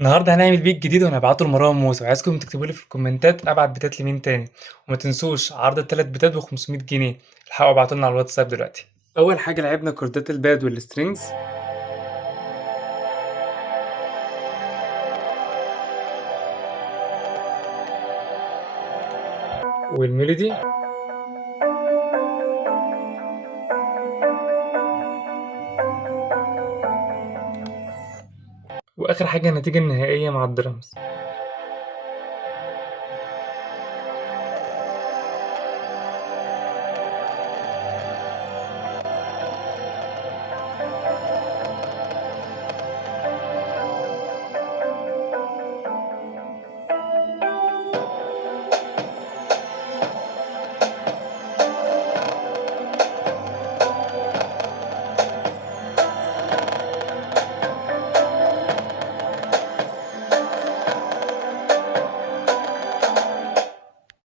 النهارده هنعمل بيت جديد وهنبعته لمروان موسى وعايزكم تكتبوا لي في الكومنتات ابعت بيتات لمين تاني. وما تنسوش عرض التلات بيتات ب 500 جنيه. الحقوا ابعتوا لنا على الواتساب دلوقتي. اول حاجه لعبنا كوردات الباد والسترينجز والميلودي. واخر حاجه النتيجه النهائيه مع الدرامز.